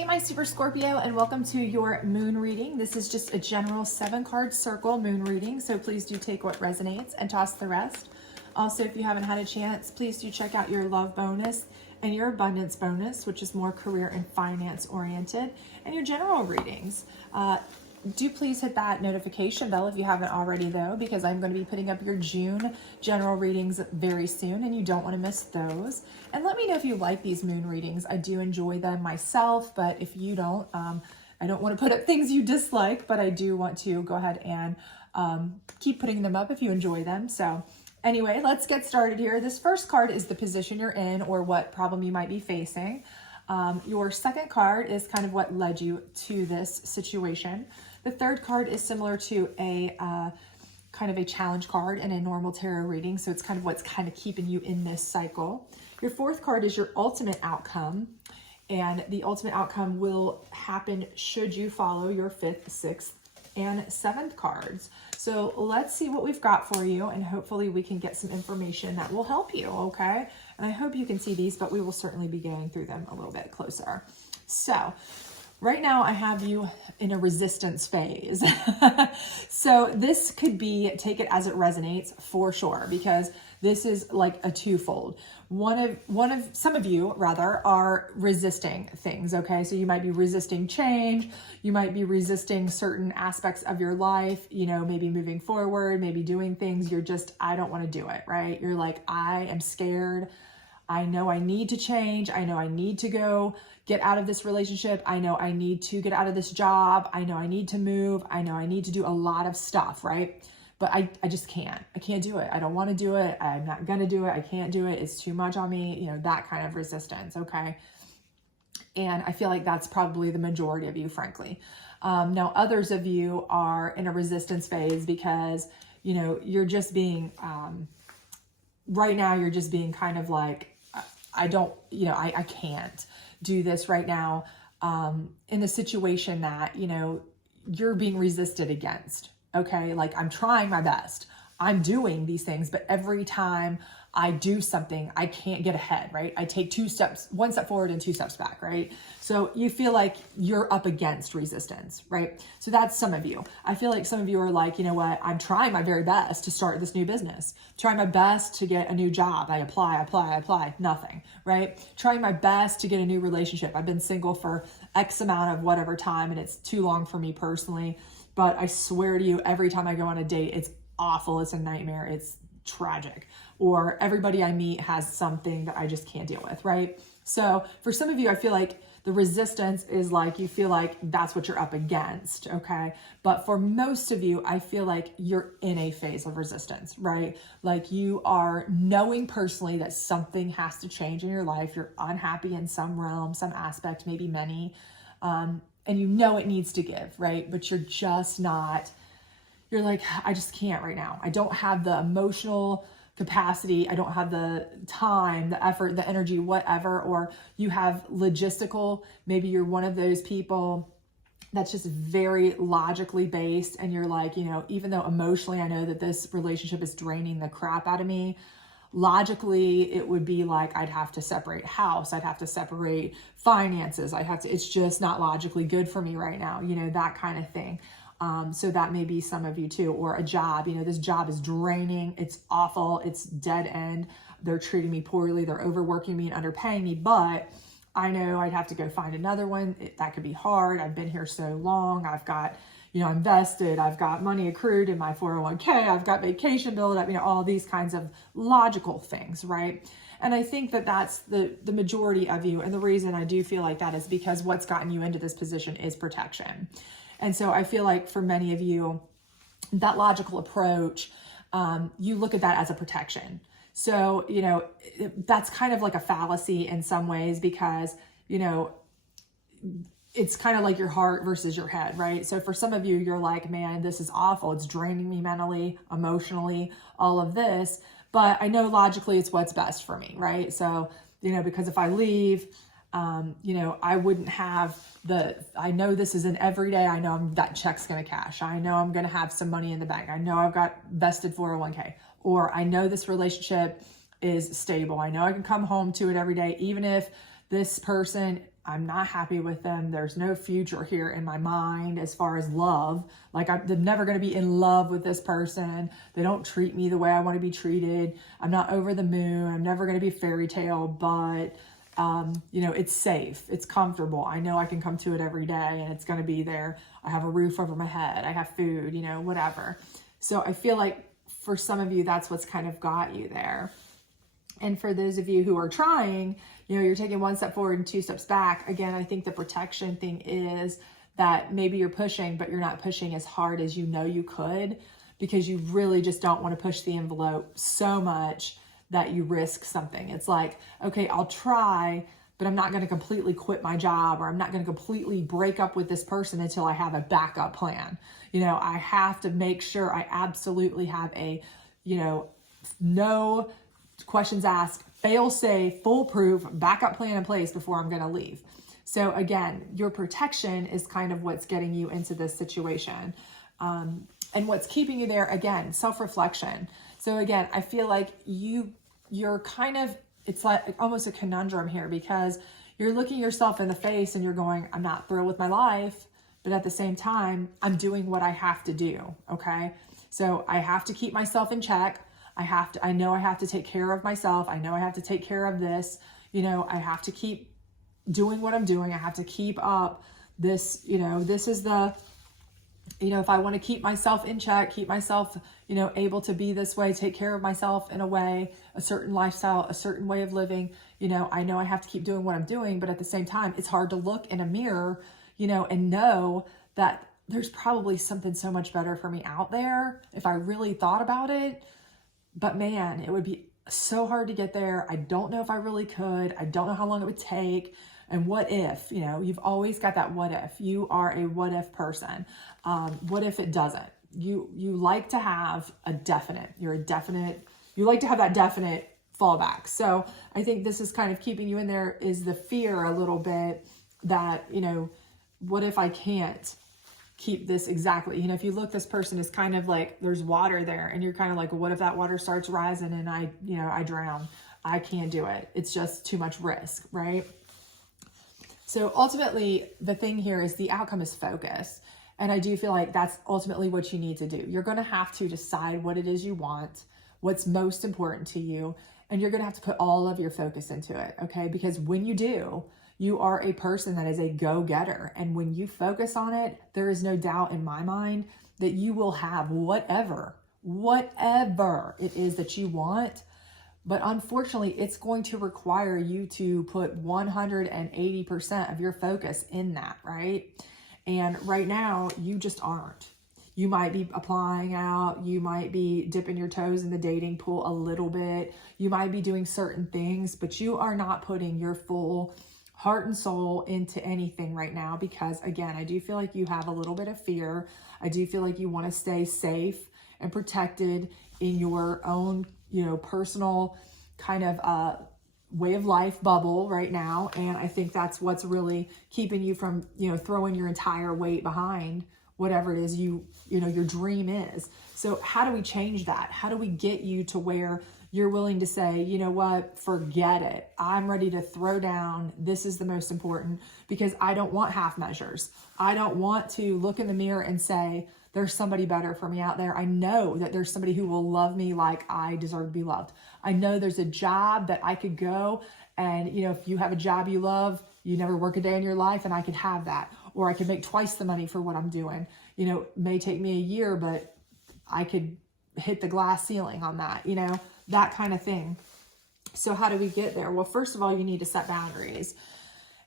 Hey, my Super Scorpio, and welcome to your moon reading. This is just a general 7-card circle moon reading, so please do take what resonates and toss the rest. Also, if you haven't had a chance, please do check out your love bonus and your abundance bonus, which is more career and finance oriented, and your general readings. Do please hit that notification bell if you haven't already, though, because I'm going to be putting up your June general readings very soon, and you don't want to miss those. And let me know if you like these moon readings. I do enjoy them myself, but if you don't, I don't want to put up things you dislike, but I do want to go ahead and keep putting them up if you enjoy them. So anyway, let's get started here. This first card is the position you're in or what problem you might be facing. Your second card is kind of what led you to this situation. The third card is similar to a kind of a challenge card in a normal tarot reading. So it's kind of what's kind of keeping you in this cycle. Your fourth card is your ultimate outcome. And the ultimate outcome will happen should you follow your fifth, sixth, and seventh cards. So let's see what we've got for you, and hopefully we can get some information that will help you, okay? And I hope you can see these, but we will certainly be going through them a little bit closer. So right now I have you in a resistance phase. So this could be, take it as it resonates for sure, because this is like a twofold. Some of you rather are resisting things, okay? So you might be resisting change. You might be resisting certain aspects of your life, you know, maybe moving forward, maybe doing things. You're just, I don't want to do it, right? You're like, I am scared. I know I need to change. I know I need to go get out of this relationship. I know I need to get out of this job. I know I need to move. I know I need to do a lot of stuff, right? But I just can't. I can't do it. I don't want to do it. I'm not going to do it. I can't do it. It's too much on me. You know, that kind of resistance, okay? And I feel like that's probably the majority of you, frankly. Now, others of you are in a resistance phase because, you know, you're just being, right now, you're just being kind of like, I don't, you know, I can't do this right now in the situation that, you know, you're being resisted against. Okay, like I'm trying my best. I'm doing these things, but every time I do something, I can't get ahead, right? I take one step forward and 2 steps back, right? So you feel like you're up against resistance, right? So that's some of you. I feel like some of you are like, you know what? I'm trying my very best to start this new business. Trying my best to get a new job. I apply, nothing, right? Trying my best to get a new relationship. I've been single for X amount of whatever time, and it's too long for me personally. But I swear to you, every time I go on a date, it's awful. It's a nightmare. It's tragic. Or everybody I meet has something that I just can't deal with, right? So for some of you, I feel like the resistance is like, you feel like that's what you're up against, okay? But for most of you, I feel like you're in a phase of resistance, right? Like you are knowing personally that something has to change in your life. You're unhappy in some realm, some aspect, maybe many. And you know it needs to give, right? But you're just not, you're like, I just can't right now. I don't have the emotional capacity. I don't have the time, the effort, the energy, whatever. Or you have logistical, maybe you're one of those people that's just very logically based. And you're like, you know, even though emotionally I know that this relationship is draining the crap out of me, logically, it would be like, I'd have to separate house. I'd have to separate finances. It's just not logically good for me right now, you know, that kind of thing. So that may be some of you too, or a job, you know, this job is draining. It's awful. It's dead end. They're treating me poorly. They're overworking me and underpaying me, but I know I'd have to go find another one. That could be hard. I've been here so long. I've got, you know, invested, I've got money accrued in my 401k, I've got vacation built up, you know, all these kinds of logical things, right? And I think that that's the majority of you. And the reason I do feel like that is because what's gotten you into this position is protection. And so I feel like for many of you, that logical approach, you look at that as a protection. So, you know, that's kind of like a fallacy in some ways because, you know, it's kind of like your heart versus your head, right? So for some of you, you're like, man, this is awful. It's draining me mentally, emotionally, all of this. But I know logically it's what's best for me, right? So, you know, because if I leave, you know, I wouldn't have I know this is an everyday, I know that check's going to cash. I know I'm going to have some money in the bank. I know I've got vested 401k, or I know this relationship is stable. I know I can come home to it every day, even if this person I'm not happy with them. There's no future here in my mind as far as love. Like I'm never going to be in love with this person. They don't treat me the way I want to be treated. I'm not over the moon. I'm never going to be fairy tale, but you know, it's safe. It's comfortable. I know I can come to it every day and it's going to be there. I have a roof over my head. I have food, you know, whatever. So I feel like for some of you, that's what's kind of got you there. And for those of you who are trying, you know, you're taking one step forward and two steps back. Again, I think the protection thing is that maybe you're pushing, but you're not pushing as hard as you know you could, because you really just don't want to push the envelope so much that you risk something. It's like, okay, I'll try, but I'm not going to completely quit my job, or I'm not going to completely break up with this person until I have a backup plan. You know, I have to make sure I absolutely have a, you know, no questions asked, fail safe, foolproof backup plan in place before I'm going to leave. So again, your protection is kind of what's getting you into this situation. And what's keeping you there, again, self-reflection. So again, I feel like you're kind of, it's like almost a conundrum here, because you're looking yourself in the face and you're going, I'm not thrilled with my life, but at the same time, I'm doing what I have to do. Okay. So I have to keep myself in check. I know I have to take care of myself. I know I have to take care of this. You know, I have to keep doing what I'm doing. I have to keep up this, you know, this is the, you know, if I want to keep myself in check, keep myself, you know, able to be this way, take care of myself in a way, a certain lifestyle, a certain way of living, you know I have to keep doing what I'm doing, but at the same time, it's hard to look in a mirror, you know, and know that there's probably something so much better for me out there if I really thought about it. But man, it would be so hard to get there. I don't know if I really could. I don't know how long it would take. And what if, you know, you've always got that what if. You are a what if person. What if it doesn't? You like to have a definite. You like to have that definite fallback. So I think this is kind of keeping you in there, is the fear a little bit that, you know, what if I can't keep this exactly? You know, if you look, this person is kind of like, there's water there and you're kind of like, what if that water starts rising and I drown? I can't do it. It's just too much risk, right? So ultimately, the thing here is the outcome is focus. And I do feel like that's ultimately what you need to do. You're going to have to decide what it is you want, what's most important to you, and you're going to have to put all of your focus into it, okay? Because when you do, you are a person that is a go-getter. And when you focus on it, there is no doubt in my mind that you will have whatever it is that you want. But unfortunately, it's going to require you to put 180% of your focus in that, right? And right now, you just aren't. You might be applying out. You might be dipping your toes in the dating pool a little bit. You might be doing certain things, but you are not putting your full heart and soul into anything right now, because again, I do feel like you have a little bit of fear. I do feel like you want to stay safe and protected in your own, you know, personal kind of way of life bubble right now. And I think that's what's really keeping you from, you know, throwing your entire weight behind whatever it is you know, your dream is. So how do we change that? How do we get you to where you're willing to say, you know what, forget it. I'm ready to throw down. This is the most important, because I don't want half measures. I don't want to look in the mirror and say, there's somebody better for me out there. I know that there's somebody who will love me like I deserve to be loved. I know there's a job that I could go and, you know, if you have a job you love, you never work a day in your life, and I could have that. Or I could make twice the money for what I'm doing. You know, it may take me a year, but I could hit the glass ceiling on that, you know, that kind of thing. So how do we get there? Well, first of all, you need to set boundaries.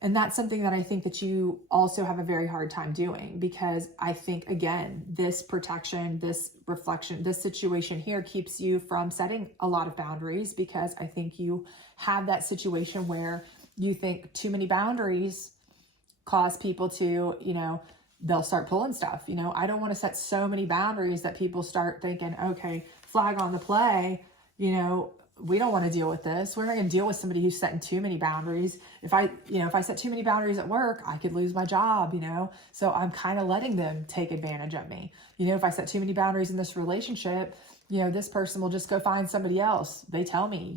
And that's something that I think that you also have a very hard time doing, because I think, again, this protection, this reflection, this situation here keeps you from setting a lot of boundaries, because I think you have that situation where you think too many boundaries cause people to, you know, they'll start pulling stuff. You know, I don't want to set so many boundaries that people start thinking, okay, flag on the play, you know, we don't want to deal with this. We're not going to deal with somebody who's setting too many boundaries. If I set too many boundaries at work, I could lose my job, you know? So I'm kind of letting them take advantage of me. You know, if I set too many boundaries in this relationship, this person will just go find somebody else. They tell me,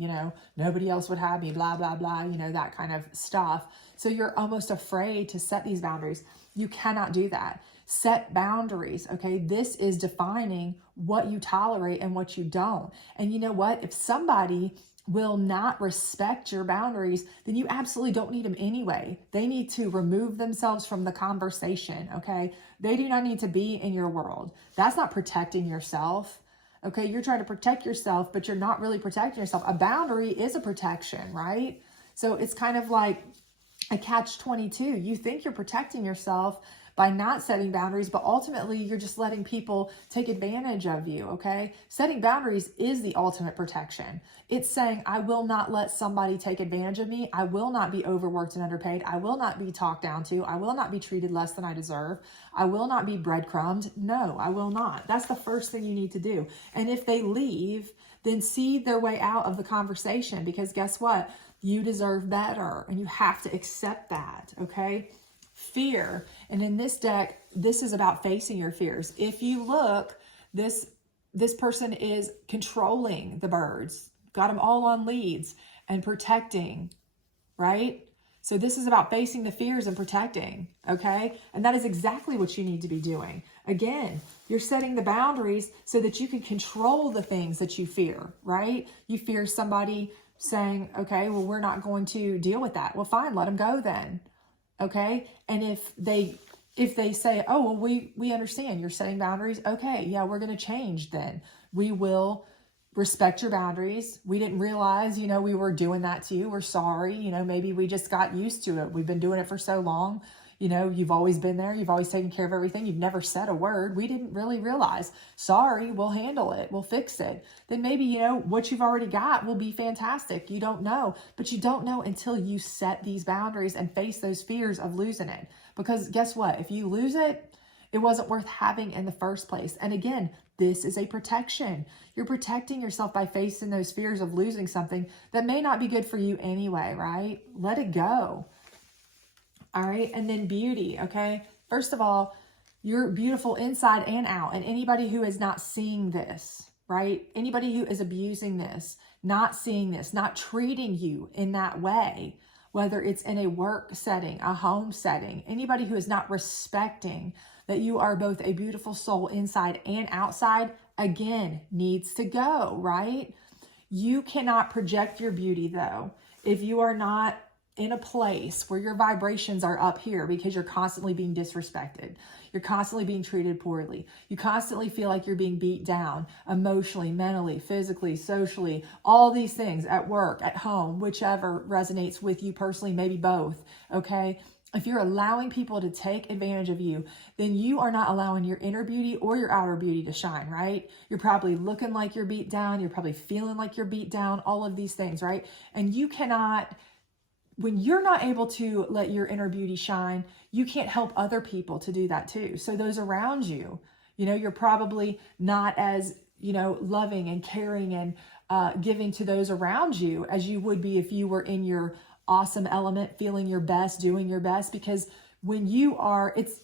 nobody else would have me, blah, blah, blah, that kind of stuff. So you're almost afraid to set these boundaries. You cannot do that. Set boundaries, okay? This is defining what you tolerate and what you don't. And you know what? If somebody will not respect your boundaries, then you absolutely don't need them anyway. They need to remove themselves from the conversation, okay? They do not need to be in your world. That's not protecting yourself, okay? You're trying to protect yourself, but you're not really protecting yourself. A boundary is a protection, right? So it's kind of like a catch-22. You think you're protecting yourself by not setting boundaries, but ultimately you're just letting people take advantage of you, okay? Setting boundaries is the ultimate protection. It's saying, I will not let somebody take advantage of me. I will not be overworked and underpaid. I will not be talked down to. I will not be treated less than I deserve. I will not be breadcrumbed. No, I will not. That's the first thing you need to do. And if they leave, then see their way out of the conversation, because guess what? You deserve better, and you have to accept that, okay? Fear. And in this deck, this is about facing your fears. If you look, this person is controlling the birds, got them all on leads and protecting, right? So this is about facing the fears and protecting, okay? And that is exactly what you need to be doing. Again, you're setting the boundaries so that you can control the things that you fear, right? You fear somebody saying, okay, well, we're not going to deal with that. Well, fine, let them go then. Okay. And if they say, oh, well, we understand you're setting boundaries. Okay. Yeah, we're going to change then. We will respect your boundaries. We didn't realize, we were doing that to you. We're sorry. Maybe we just got used to it. We've been doing it for so long. You've always been there. You've always taken care of everything. You've never said a word. We didn't really realize. Sorry, we'll handle it. We'll fix it. Then maybe, what you've already got will be fantastic. You don't know, but you don't know until you set these boundaries and face those fears of losing it. Because guess what? If you lose it, it wasn't worth having in the first place. And again, this is a protection. You're protecting yourself by facing those fears of losing something that may not be good for you anyway, right? Let it go. All right. And then beauty. Okay. First of all, you're beautiful inside and out. And anybody who is not seeing this, right? Anybody who is abusing this, not seeing this, not treating you in that way, whether it's in a work setting, a home setting, anybody who is not respecting that you are both a beautiful soul inside and outside, again, needs to go, right? You cannot project your beauty though, if you are not in a place where your vibrations are up here, because you're constantly being disrespected. You're constantly being treated poorly. You constantly feel like you're being beat down emotionally, mentally, physically, socially, all these things at work, at home, whichever resonates with you personally, maybe both. Okay. If you're allowing people to take advantage of you, then you are not allowing your inner beauty or your outer beauty to shine, right? You're probably looking like you're beat down. You're probably feeling like you're beat down, all of these things, right? And you cannot, when you're not able to let your inner beauty shine, you can't help other people to do that too. So those around you, you're probably not as, loving and caring and giving to those around you as you would be if you were in your awesome element, feeling your best, doing your best. Because when you are, it's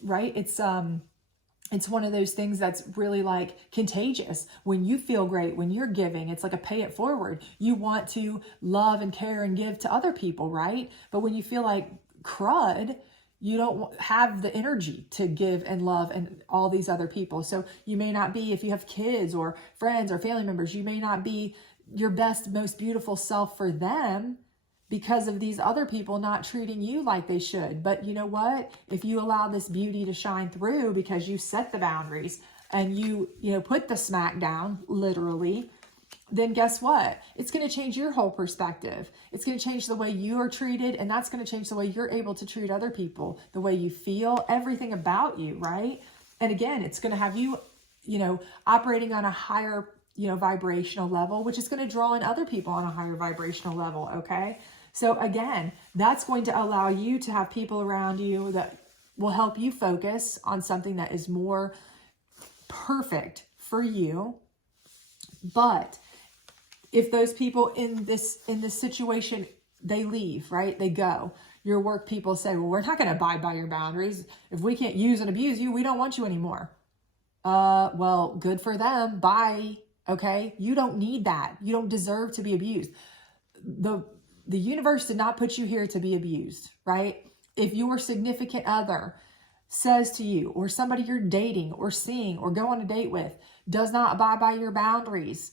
one of those things that's really like contagious. When you feel great, when you're giving, it's like a pay it forward. You want to love and care and give to other people, right? But when you feel like crud, you don't have the energy to give and love and all these other people. So you may not be, if you have kids or friends or family members, you may not be your best, most beautiful self for them because of these other people not treating you like they should. But you know what? If you allow this beauty to shine through because you set the boundaries and you put the smack down, literally, then guess what? It's going to change your whole perspective. It's going to change the way you are treated, and that's going to change the way you're able to treat other people, the way you feel, everything about you, right? And again, it's going to have you, operating on a higher, vibrational level, which is going to draw in other people on a higher vibrational level, okay? So again, that's going to allow you to have people around you that will help you focus on something that is more perfect for you. But if those people in this situation, they leave, right? They go. Your work people say, well, we're not going to abide by your boundaries. If we can't use and abuse you, we don't want you anymore. Well, good for them. Bye. Okay? You don't need that. You don't deserve to be abused. The universe did not put you here to be abused, right? If your significant other says to you, or somebody you're dating or seeing or go on a date with, does not abide by your boundaries,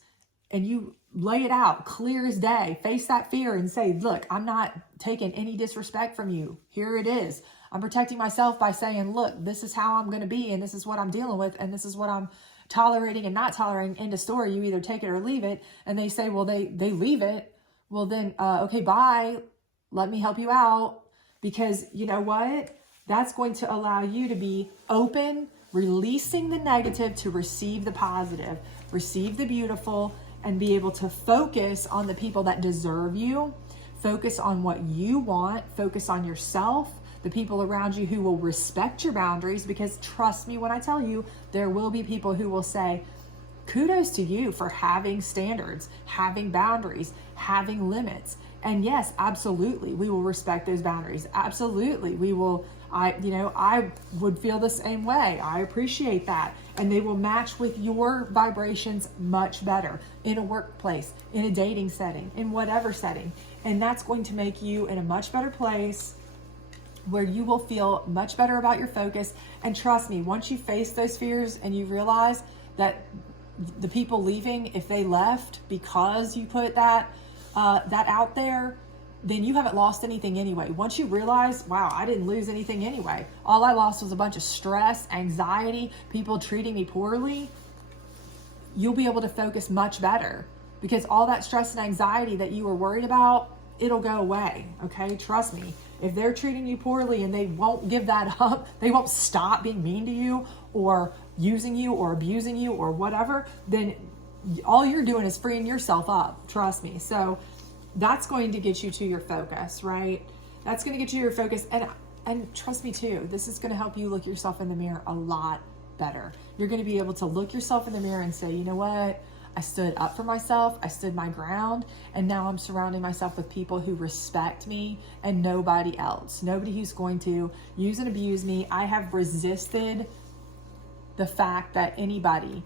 and you lay it out clear as day, face that fear and say, look, I'm not taking any disrespect from you. Here it is. I'm protecting myself by saying, look, this is how I'm going to be, and this is what I'm dealing with, and this is what I'm tolerating and not tolerating. End of story. You either take it or leave it. And they say, well, they leave it. Well, then, okay, bye. Let me help you out. Because you know what? That's going to allow you to be open, releasing the negative to receive the positive, receive the beautiful, and be able to focus on the people that deserve you, focus on what you want, focus on yourself, the people around you who will respect your boundaries, because trust me when I tell you, there will be people who will say, kudos to you for having standards, having boundaries, having limits. And yes, absolutely, we will respect those boundaries. Absolutely, we will. I would feel the same way. I appreciate that. And they will match with your vibrations much better in a workplace, in a dating setting, in whatever setting. And that's going to make you in a much better place where you will feel much better about your focus. And trust me, once you face those fears and you realize that the people leaving, if they left because you put that out there, then you haven't lost anything anyway. Once you realize, wow, I didn't lose anything anyway. All I lost was a bunch of stress, anxiety, people treating me poorly. You'll be able to focus much better, because all that stress and anxiety that you were worried about, it'll go away. Okay, trust me. If they're treating you poorly and they won't give that up, they won't stop being mean to you or using you or abusing you or whatever, then all you're doing is freeing yourself up. Trust me. So that's going to get you to your focus, right? That's going to get you your focus. And trust me too, this is going to help you look yourself in the mirror a lot better. You're going to be able to look yourself in the mirror and say, you know what? I stood up for myself. I stood my ground. And now I'm surrounding myself with people who respect me and nobody else. Nobody who's going to use and abuse me. I have resisted the fact that anybody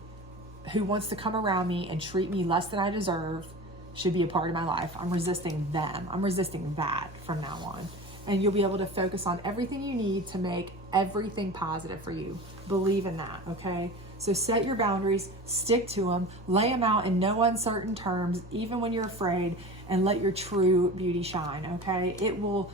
who wants to come around me and treat me less than I deserve should be a part of my life. I'm resisting them. I'm resisting that from now on. And you'll be able to focus on everything you need to make everything positive for you. Believe in that, okay? So set your boundaries, stick to them, lay them out in no uncertain terms, even when you're afraid, and let your true beauty shine, okay? It will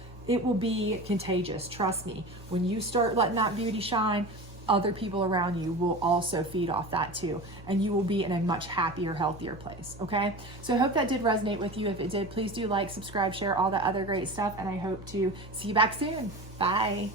be contagious, trust me. When you start letting that beauty shine, other people around you will also feed off that too. And you will be in a much happier, healthier place, okay? So I hope that did resonate with you. If it did, please do like, subscribe, share, all that other great stuff. And I hope to see you back soon. Bye.